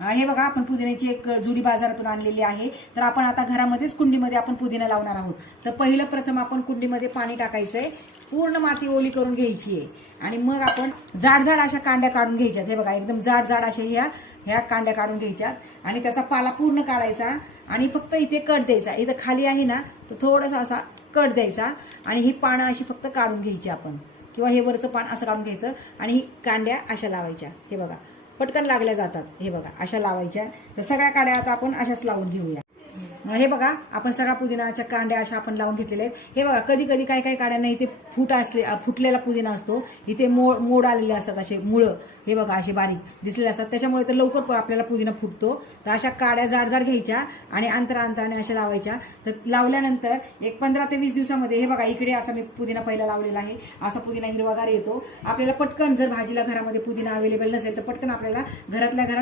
हे बघा, आपण पुदिन्याची एक जुडी बाजारातून आणलेली आहे. तर आपण आता घरामध्येच कुंडीमध्ये आपण पुदिना लावणार आहोत. तर पहिलं प्रथम आपण कुंडीमध्ये पाणी टाकायचंय, पूर्ण माती ओली करून घ्यायची आहे आणि मग आपण जाड अशा कांड्या काढून घ्यायच्यात. हे बघा, एकदम जाड अशा ह्या कांड्या काढून घ्यायच्यात आणि त्याचा पाला पूर्ण काढायचा आणि फक्त इथे कट द्यायचा. इथं खाली आहे ना, तो थोडासा असा कट द्यायचा आणि ही पानं अशी फक्त काढून घ्यायची आपण, किंवा हे वरचं पान असं काढून घ्यायचं आणि ही कांड्या अशा लावायच्या. हे बघा, पटकन लागल्या जातात. हे बघा, अशा लावायच्या. तर सगळ्या कांड्या आता आपण अशाच लावून घेऊया. हे बघा, आपण सगळ्या पुदिनाच्या कांड्या अशा आपण लावून घेतलेल्या आहेत. हे बघा, कधी कधी काही काड्यांना इथे फुटलेला पुदिना असतो, इथे मोड आलेले असतात असे मुळं. हे बघा, असे बारीक दिसलेले असतात, त्याच्यामुळे तर लवकर आपल्याला पुदिना फुटतो. तर अशा काड्या जाड घ्यायच्या आणि अंतराने अशा लावायच्या. तर लावल्यानंतर एक 15 ते 20 दिवसामध्ये हे बघा, इकडे असा मी पुदिना पहिला लावलेला आहे. असा पुदिना हिरवागार येतो. आपल्याला पटकन जर भाजीला घरामध्ये पुदिना अवेलेबल नसेल तर पटकन आपल्याला घरातल्या घरात